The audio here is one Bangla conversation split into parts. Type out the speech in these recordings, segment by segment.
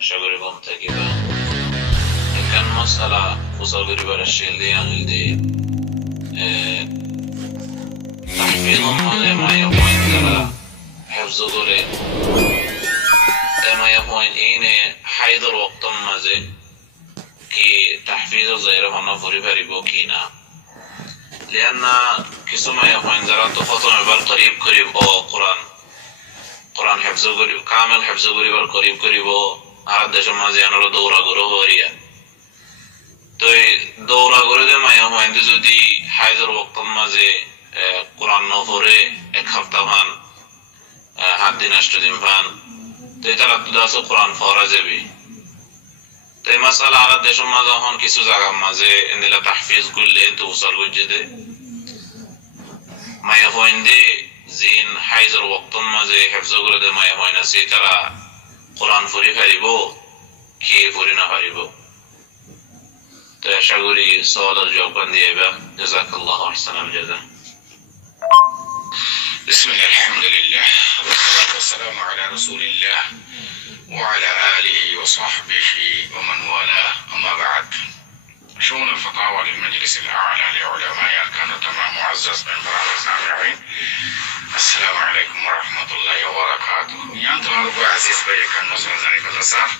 شغل بمتكبا إن كان مسألة فصل قريبا الشيء اللي يعني دي تحفيظ ما يبوين ترى حفظ قري ما يبوين إيه حيدر وقت مزي كي تحفيظ زيرا هنا فري فريبو كينا لأن كسما يبوين ترى تفاصل بالقريب أو قرآن حفظ قريب كامل حفظ قريب قريب আদেশ মাঝে আনারো দৌড়া গরো হরিয়া তো এই দৌড়া গরো দে মায়া হইন্দে যদি হায়দার ওয়াক্ত মাঝে কোরআন ন পড়ে এক সপ্তাহ মান হাত দিন আষ্ট দিন ভান তো এটা রাখতে দাস কোরআন পড়া যাবে তো এই মাসালা আদেশ মাঝে হন কিছু জায়গা মাঝে এন্দিলা তাহফিজ করলে তো উসাল গজে দে মায়া হইন্দে জিন হায়দার ওয়াক্ত মাঝে হিফজ করে দে মায়া হইনা সে তারা কোরআন পড়ি পারিব কি পড়ি না পারিব তো আশা করি সওয়ালের জবাব দিয়েবা জাযাকাল্লাহু আহসানাল জাযা বিসমিল্লাহ আলহামদুলিল্লাহ والصلاه والسلام على رسول الله وعلى اله وصحبه ومن والاه اما بعد شؤون الفتاوى للمجلس الاعلى لعلماء اركان التمام معزز بن فرح السامعين السلام عليكم ورحمة الله وبركاته يانتو أربو عزيز بيكا نصر ذلك الرسار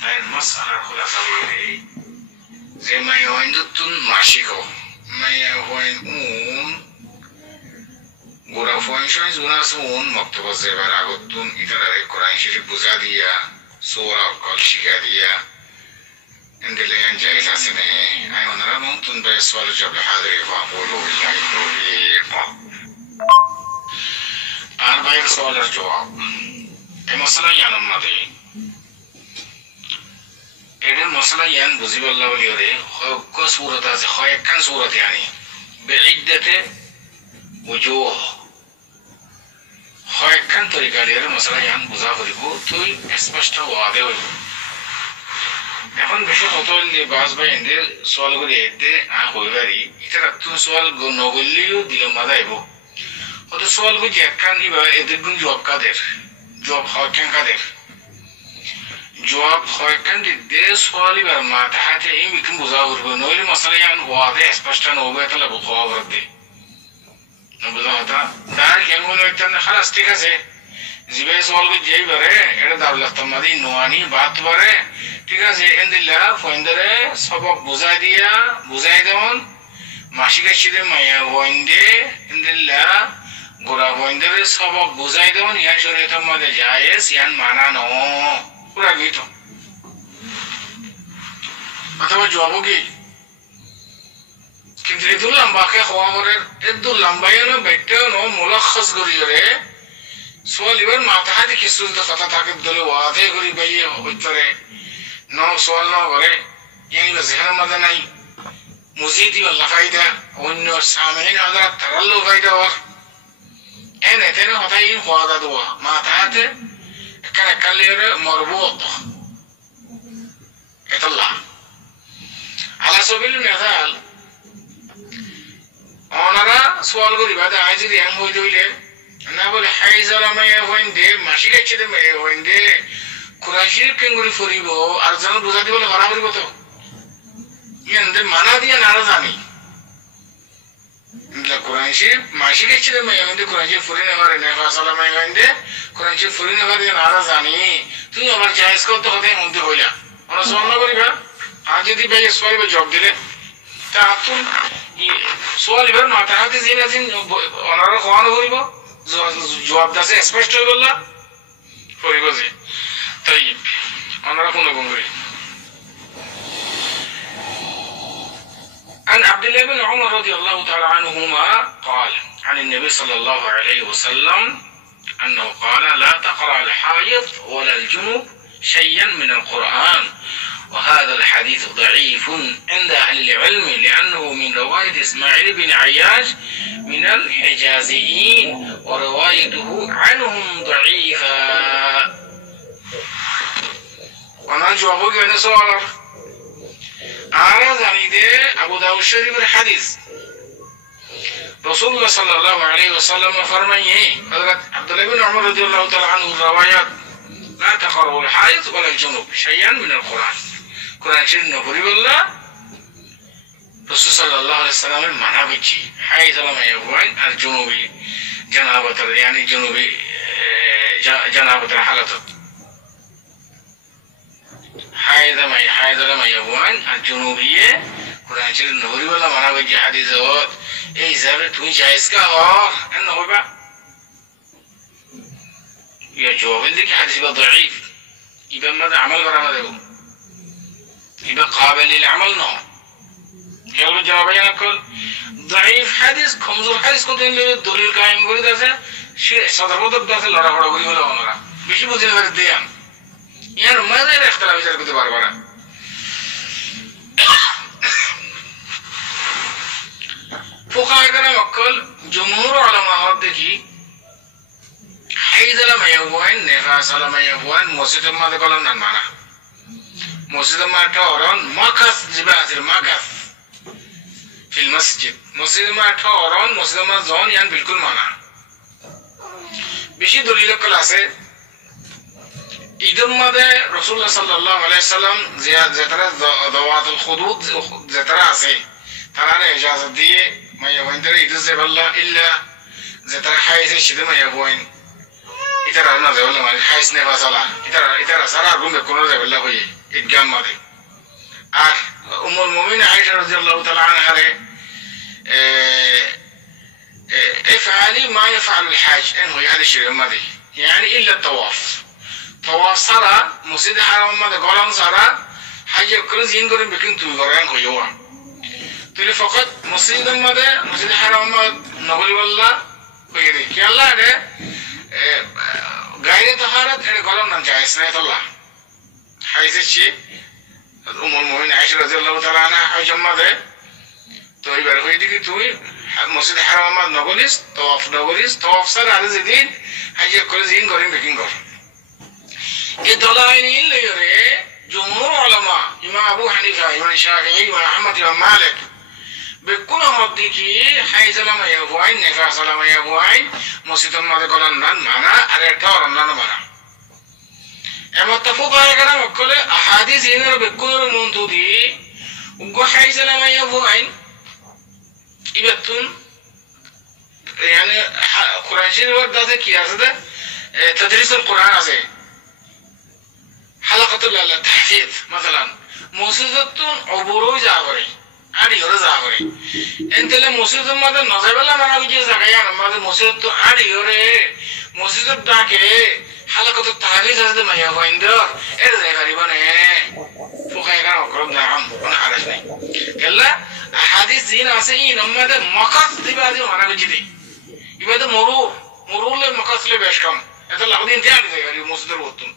تاين مسألة الخلاصة ويري زي ما يوين دوتون ماشيكو ما يوين غورا فوين شوين زونا سون مكتوبة زيبار آغوتون إتراري قرآن شريف بوزا ديا سورة وقال شكا ديا اندلي انجايز حسنه أي ونرى ممتون بيسوال جبل حاضري فأقولوا بالله التوفيق আর বাইরের সওয়ালের জবাব এই মশলা ইয়ান মাদে এদের মশলা ইয়ান বুঝিবাল্লাহ বলি ওরে হক সূরত আছে হয় একখান সূরত yani বিইদ্দাতে ওজুহ হয় একখান তরিকা এর মশলা ইয়ান বুঝা করিব তুই স্পষ্ট ওয়াদে হইব এখন বেশি কতল দিয়ে বাস ভাই এদের সওয়াল করে এতে হইবারি এটা তুই সওয়াল নগলিও দিলে মাদাইব ওদের সওয়াল কই একখান ইবা এদের গুণ জবাব কাদের জবাব হয় কেন কাদের জবাব হয় কেন দিতে সওয়াল ইবার মাথা হাতে এই মিকুম বুঝা করবে নইলে মশলা ইয়ান ওয়াদে স্পষ্ট না হবে তাহলে বুঝা হবে বুঝা হতা দাঁড় কেন বলে একটা খালাস ঠিক আছে জিবে সওয়াল কই যেই বারে এটা দাবলাত মাদি নোয়ানি বাত বারে ঠিক আছে এন্দিল্লা ফয়েন্দারে সবক বুঝাই দেওন মাসিকা ছিদে মায়া ওয়াইন্দে এন্দিল্লা গোরা বইন্দরে সবক বুঝাই দেওন ইয়ান শরীয়তের মধ্যে জায়েজ ইয়ান মানা ন পুরা গীত অথবা জবাব কি কিন্তু এদুল লম্বাকে হওয়া করে এদুল লম্বাই না বেটেও ন মুলাখাস করিরে সোয়াল ইবার মাথা হাতে কিছু কথা থাকে দলে ওয়াদে করি বাইয়ে হইতরে ন সোয়াল ন করে ইয়ান জেহার মধ্যে নাই মুজিদি ওয়াল্লা ফায়দা অন্য সামিন হাজার তারাল্লু ফায়দা ওর এনে তেনে হতা ইন খোয়াদা দোয়া মাথাতে এখানে কালিরে মরবুত এতল্লাহ আলা সাবিল মিসাল ওনারা সওয়াল করি বাদে আইজি এম হই দইলে না বলে হাইজালা মায়া হইন্দে মাসিকা ছিদে মায়া হইন্দে কুরাশির কেঙ্গুরি ফরিব আর জান বুঝা দি বলে হারা করিব তো ইয়ানদে মানা দিয়া নারা জানি কোরআন শরীফ মাসিকে ছিল মেয়েন্দি কোরআন শরীফ ফুরিনে পারে না ফাসালা মেয়েন্দি কোরআন শরীফ ফুরিনে পারে নারা জানি তুই আমার জায়েজ করতে হতে মধ্যে হইলা ওরা সওয়াল করিবা আর যদি ভাই সওয়াল জবাব দিলে তা তুই সওয়াল এবার মাথা হাতে জিনা জিন ওনারা কোয়ানো করিব জবাব দাসে স্পষ্ট হই বললা করিব যে তাই ওনারা কোন কোন করি عن عبد الله بن عمر رضي الله تعالى عنهما قال عن النبي صلى الله عليه وسلم أنه قال لا تقرأ الحائض ولا الجنوب شيئا من القرآن وهذا الحديث ضعيف عند أهل العلم لأنه من رواية إسماعيل بن عياش من الحجازيين وروايته عنهم ضعيفة وانا جوابه كان سؤال আরা জানিদে আবু দাউদ শরীফের হাদিস রাসূলুল্লাহ সাল্লাল্লাহু আলাইহি ওয়াসাল্লাম ফরমায়ে হযরত আব্দুল্লাহ ইবনে উমর রাদিয়াল্লাহু তাআলা আনহু রওয়ায়াত لا تقربوا الحائض ولا الجنوب شيئا من القرآن قرآن شريف نقولي والله رسول صلى الله عليه وسلم المعنى بيجي حيث لما يبوين الجنوبي جنابة يعني جنوبي جنابة الحالة حيث لما يبوين الجنوبية قرآن شريف نقولي والله معنى بيجي حديثات اي زابر توي جايز كهار انه بقى يا جواب لك حديث ضعيف يبقى ماذا عمل برا ماذا يبقى قابل للعمل نوع قالوا جوابين كل ضعيف حديث كمزور حديث كنت دليل قائم করে দাসে সে সদরবদক দাসে লড়াড়া করি হলো আমরা বেশি বুঝিয়ে ধরে দেন ইয়ার মাঝে اختلاف বিচার করতে পারবে না فقهاء کرام اکل جمهور علماء দেখি حيث لما يبوين نفاس لما يبوين مسجد ما تقولون نمانا مسجد ما تورون مكث جبات المكث في المسجد مسجد ما تورون مسجد ما زون يعني بالكل مانا بشي دليل كلاسه إذن ماذا رسول الله صلى الله عليه وسلم زيادة ذوات الخدود زيادة عسي ترى إجازة دي ما يبوين ترى إذن الله إلا زيادة حيث الشد ما يبوين إترى أنا ذا ولا ما حيث نفاس الله إترى سارا أقوم بكونر ذا ولا هو إتجام ماذا أم المؤمنين عائشة رضي الله تعالى عنها افعلي ما يفعل الحاج إنه هذا الشيء ماذا يعني إلا الطواف طواف سارا مسجد حرام ماذا قالوا سارا حاج كل زين قريب بكين تقولين خيوان تقول فقط مسجد ماذا مسجد حرام ماذا نقول والله بيري كيالله ده غير طهارة إنه قالوا نجايز نه الله حيث الشيء أم المؤمنين عائشة رضي الله تعالى عنها حاج ماذا تو يبقى هو يدي توي مسجد حرام ماذا نقوليس طواف سر على زدين حاج كل زين قريب بكين قر الدلائل اللي يرى جمهور علماء إمام أبو حنيفة إمام الشافعي إمام أحمد إمام مالك بكل مدكي حيث لما يبوين نفاس لما يبوين مسجد ماذا قالوا نان معنا أريتها رمضان معنا أما اتفقوا على كلام كل أحاديث هنا بكل منتودي وقو حيث لما يبوين يبتون يعني قرآن شريف وقت ذاته كياسة تدريس القرآن هذا حلقة التحفيظ مثلا مسجدتون عبورو جاوري أدي يورا زاغري أنت له مسجد ماذا نظر ولا ما نبي جزاك يعني ماذا مسجد تو أدي يورا مسجد داكه حلقة التحفيظ هذا ما يفهم ده إذا زي غريبانه فوقي كان أقرب نعم أنا عارفني كلا أحاديث زين أسيء نما ده مقص تبادي ما نبي جدي يبادي مرور له مقص له بيشكم أنت لابدين تياري زي غريب مسجد الوطن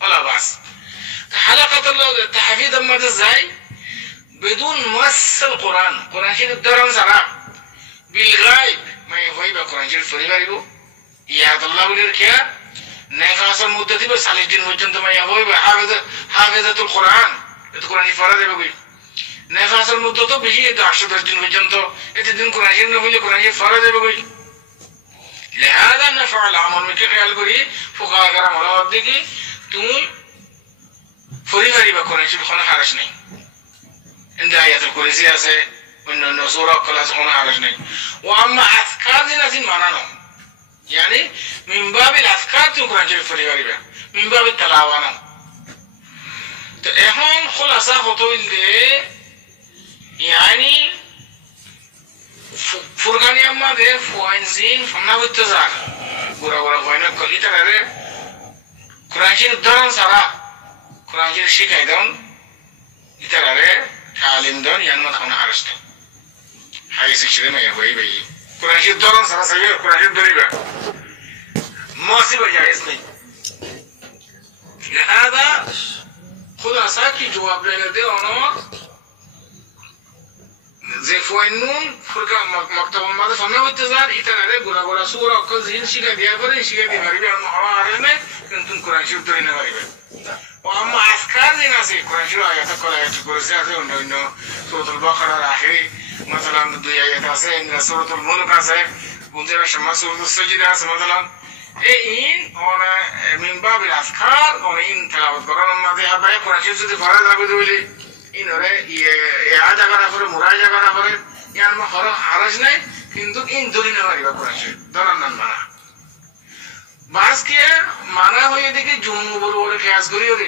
ولا بس حلقة التحفيظ ماذا زي بدون مس القرآن قرآن شريف درن سرا بالغيب ما يفهم بالقرآن شريف فريبا ريبو يا الله وليركيا نفاس المدة بس على الدين وجنت ما يفهم حافظة القرآن القرآن فرد بقول نفاس المدة تو بيجي داشت الدين وجنت الدين قرآن شريف نقول قرآن شريف فرد بقول لهذا نفع العمل من كخيال قولي فقهاء كرام الله أبدي توم فريبا ريبا قرآن شريف خنا حرش नहीं عند آيات الكرسي هذا وإنه سورة كلاس هنا عرجنا وأما أذكار زين معناه يعني من باب الأذكار تقرأ جل فريقة من باب التلاوة تأهم خلاصة خطوة يعني فرقاني أما ده فوين زين فما بتزار غورا فوينا كل ترى قرآن شريف دران سارا قرآن شريف شيء كيدون ترى تعلم دون يعني ما تكون عرشته هاي سكشة ما يهوي بيجي قرآن شريف دوران سر سوير قرآن شريف دريبه ما سيبه جائز नहीं لهذا خلاصة की जवाब लेने दे और زفوينون فرقة مكتب ما ده فما بتزار إتنا غورا غورا سورة كل زين شيء كديا بدين شيء كديا غريبة المحور عارفنا كنتم قرآن شريف درينا غريبة وأما أذكار الناس قرآن شريف آيات كل آيات الكرسي هذا إنه سورة البقرة الآخرة مثلا دو آيات هذا إن سورة الملك هذا بنزل شمس سورة السجدة هذا مثلا این ona min babil azkar ona in tilawat Qur'an maze habai Qur'an যদি ফরজ হবে বলি in ore iaada করা পরে মুরাজা করা পরে ইয়ার মা হারাজ নাই কিন্তু ইন দলিনে মারিবা Qur'an দরান মানা বাস কে মানা হয়ে দেখি জুনু বড় বড় কিয়াস করি ওরে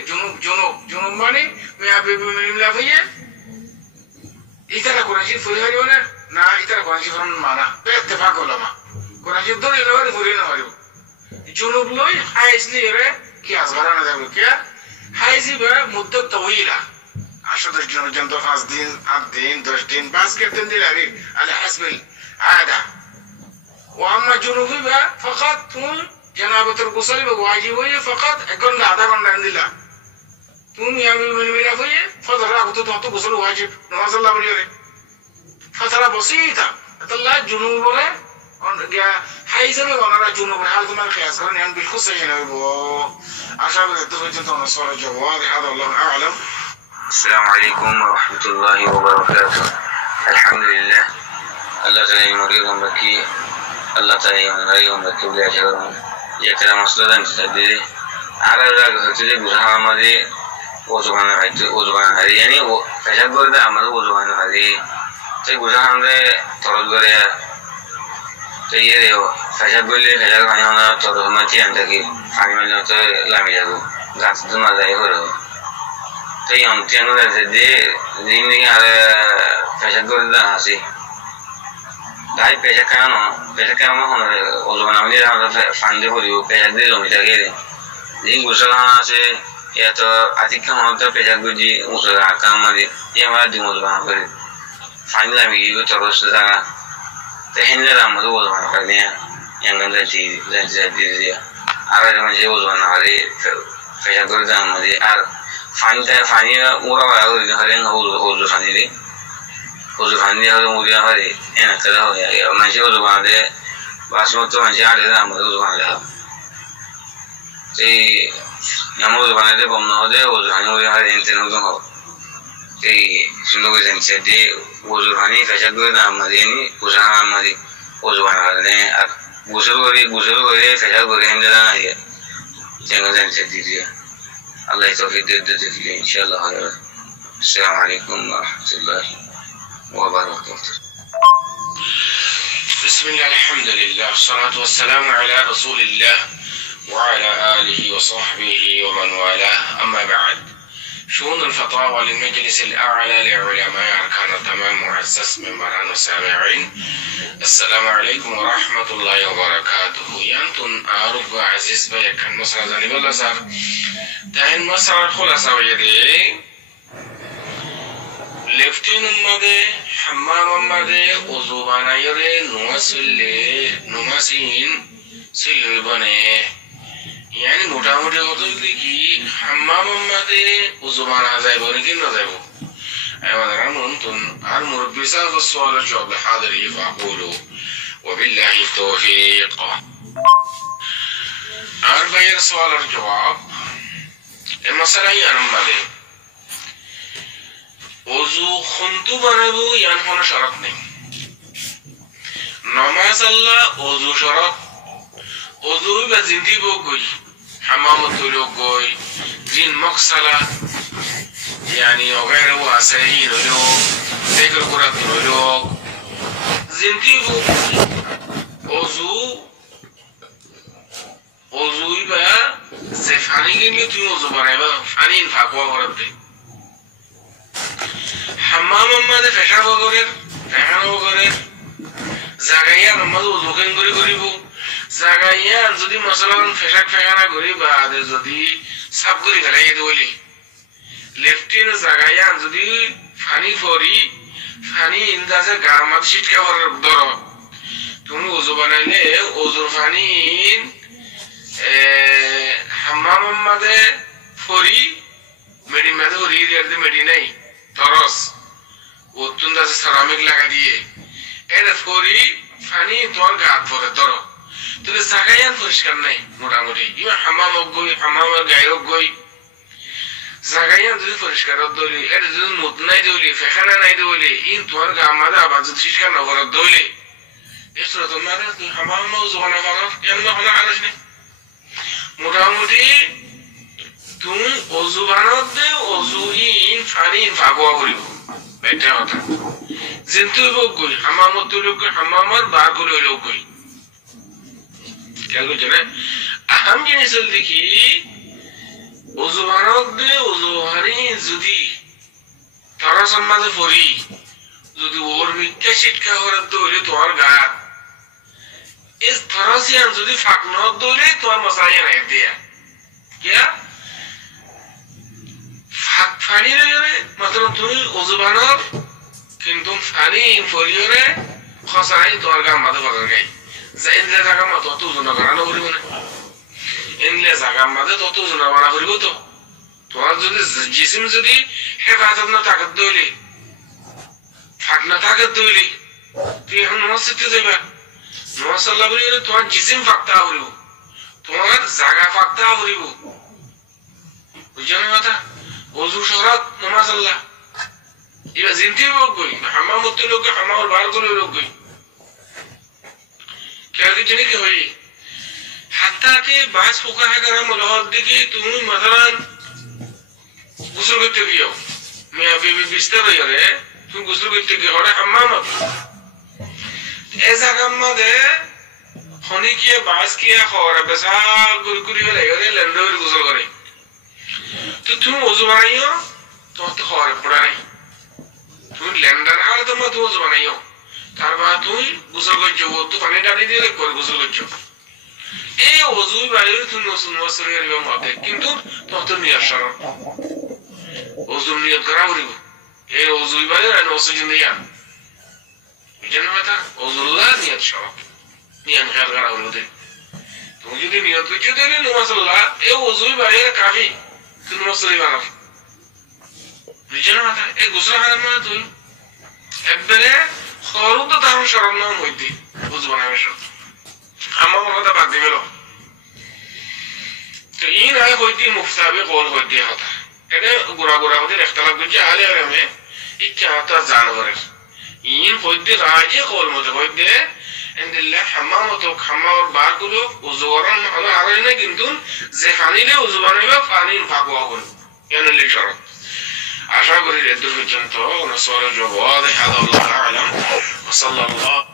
জুনু মানে মিয়া বিবি মিলা হয়ে ইতারা Qur'an ফুরি হরিও না ইতারা Qur'an ফরমান মানা ইত্তেফাক উলামা Qur'an দলিনে মারি ফুরি না Mario جنوب لوي حيز ليره كي أصغرنا ذا بكيا حيزي بقى مدة طويلة 10 جنوب جنب 5 دين 10 دين 12 دين بس كتن دي لاري على حسب العادة وأما جنوبي بقى فقط جنابة الغسل بواجب وهي فقط أقول لا هذا من عند الله تون يعمل من ملافية فترة كنت تعطي غسل واجب نماز الله بليره فترة بسيطة الله جنوب ولا حيزة بوانا جنوب الحال ثم القياس قرن يعني بالخص هنا عشان الدفع جنتون الصورة جواد هذا الله أعلم. السلام عليكم ورحمة الله وبركاته. الحمد لله الله تعالى مريضهم بكي الله تعالى مريضهم بكي ولا جرهم يكرم مصدرا تتدري على ذلك تتدري بزها مدي وزغان هذه يعني فشكر ده عمل وزغان هذه تقول بزها مدي ترد بريا تيجي فشكر لي فشكر عنينا ترد ما تيجي فاهمين لو تلا ميجادو قاعد تدمر ذا يهرو تيجي تيجي تدي زيني على فشكر ده هسي داي فشكر ما هو وزغان عملي ده فاندي هو فشكر ده لو ميجادي زين غسلنا سه يا تو أتيك هم تو فشكر جي غسلنا كم مدي يا ما دي غسلنا فري فاندي لا ميجي تروس ده تهين لا ما دو وزغان كذي yang kan jadi dia ada zaman je wuzwan hari fashakar da amadi ar fani ura wa hari haren wuzu fani hari muri hari ena kada ho ya manje wuzwan de basmoto manje ari da amadi wuzwan da te yamu wuzwan de bomno de wuzwan muri hari enteno do ho te suno zen chedi wuzwan fashakar da amadi ni wuzwan amadi wuzwan ne ar गुजर करे फैजा करे हम जरा ना ये जंगल जन से दीजिए अल्लाह तौफीक दे दे इंशाल्लाह अस्सलाम वालेकुम व रहमतुल्लाहि व बरकातुहू بسم الله الحمد لله والصلاة والسلام على رسول الله وعلى آله وصحبه ومن والاه أما بعد شؤون الفتاوى للمجلس الأعلى لعلماء أركان التمام معزز من مران السامعين السلام عليكم ورحمة الله وبركاته يانتون أعرف عزيز بيكن مصر زاني ولا صار تهين مصر الخلاصة ويدي لفتين مدى حمام مدى وزوبانا يدي نماسين سيباني يعني মোটামুটি কত দেখি হাম্মামের মধ্যে উজুবানা যাইব নাকি না যাইব আমাদের নতুন আর মুরব্বি সাহেব السؤال جواب حاضري فاقولوا وبالله التوفيق আর ভাইয়ের سؤال جواب المسألة يعني ماذا ওযু খুনতু বানাবো ইয়ান কোনো শরত নেই নামাজ আল্লাহ ওযু শরত ওযু বা জিন্দি বগই حمام الطلوع جين مقصلة يعني وغيره واسعين ولو ذكر قرآن ولو زنتيبو وضو يبقى سفحاني جميع وضو بنايبا فانين فاقوا ورده حمام ماذا فشار وغير فحان وغير زاقايا رمض وضو كن غريبو জাগাইয়ান যদি মশলান ফেশাক ফেখানা করি বা যদি সাফ করি ফেলাই দিবলি লেফটিন জাগাইয়ান যদি ফানি ফরি ফানি ইন্দাজে গামাত শিটকা করার ধর তুমি ওযু বানাইলে ওযুর ফানি হাম্মাম মাদে ফরি মেডি মাদে ফরি রিয়াতে মেডি নাই তরস ওতুন দাসে সেরামিক লাগা দিয়ে এর ফরি ফানি তোর গাত পরে ধর তবে জাগায়ান পরিষ্কার নাই মোটামুটি ইমা হামাম গই হামামের গায়ক গই জাগায়ান যদি পরিষ্কার দলি এর যদি মুত নাই দলি ফেখানা নাই দলি ইন তোর গামাদা আবার যদি পরিষ্কার না করার দলি এসরা তো মারা তুই হামাম মওজু বানা বানা ইয়ান না হনা আরশ নে মোটামুটি তুমি অজু বানাতে অজুহীন ফানিন ভাগোয়া করিব এটা কথা যেহেতু গই হামামত লোক হামামার বার করে লোক গই কেন জানে আহাম জিনিস দেখি অজু বানাতে অজু হানি যদি তারা সমাজে পড়ি যদি ওর মিথ্যা শিক্ষা করার দৌড়ে তোমার গা इस तरह से हम যদি ফাঁক ন দৌড়ে তোমার মশাইয়া নাই দিয়া क्या ফাঁক ফানি রে মাত্র তুমি ওযু বানাও কিন্তু ফানি ইনফেরিয়রে খসাই তোমার গা মাথা বাগান গাই যা ইনলে জায়গা মত তো ওজু না করানো করিব না ইনলে জায়গা মাঝে তত ওজু না বানা করিব তো তোমার যদি জিসিম যদি হেফাজত না তাকত দৌড়ে ফাঁক না তাকত দৌড়ে তুই এখন মসজিদে যাবে নমাসাল্লাহ বলিলে তোমার জিসিম ফাঁকতা হরিব তোমার জায়গা ফাঁকতা হরিব বুঝছেন কথা ওযু শরত নমাসাল্লাহ এবার জিনতি লোক গই হামামত লোক হামার বার করে লোক গই क्या कि जिने के होई हाtta के बास फुका है करा मलहद दिखे তুমি مثلا গোসল করতে গিयो मैं अभी भी बिस्तर हो रे তুমি গোসল করতে গিয়ে ওরে হামামত ऐसा काम मदे होनी किए बास किया खौरा बसा गुरकुरी वाले योरे लंडोर गुसल करे तो तुम वजू बनाइयो तो खौरा पड़ा नहीं तुम लंडर हाल तो मत वजू बनाइयो तार बाद तुम गुसल कर जो तो पानी डाली दिए कर गुसल कर जो ए वजू बाहर तुम वसुल करियो मत किंतु तो नियत शरण वजू नियत करा करियो ए वजू बाहर है वसुल जिंदगिया जनमता ওযুল্লাহ নিয়ত সব নিয়ত খেয়াল করা হলো দে তুমি যদি নিয়ত করছো তাহলে নমাজুল্লাহ এই ওযুই বাইরে কাফি তুমি মসলি বানাও জনমতা এই গোসল হারাম না তুই একবারে খরুত তার শরণ না হইতি ওযু বানাবে সব আমার কথা বাদ দিবেল তো এই না হইতি মুফতাবি কল হইতি কথা এটা গোরা গোরা হতে ইখতিলাফ করছে আলে আলেমে ইচ্ছা হতা জানবরে इन होते राजे कौल मत होते इंदिल्ला हमामतो खमावर बार कुलो उजुवरन हला आरेने किंतु जेखानिले उजुबानेबा पानी फाकवा होल यानी लिशरत आशा करी रे दुर्जन तो नसवाल जवाब हदा अल्लाह आलम वसल्लल्लाहु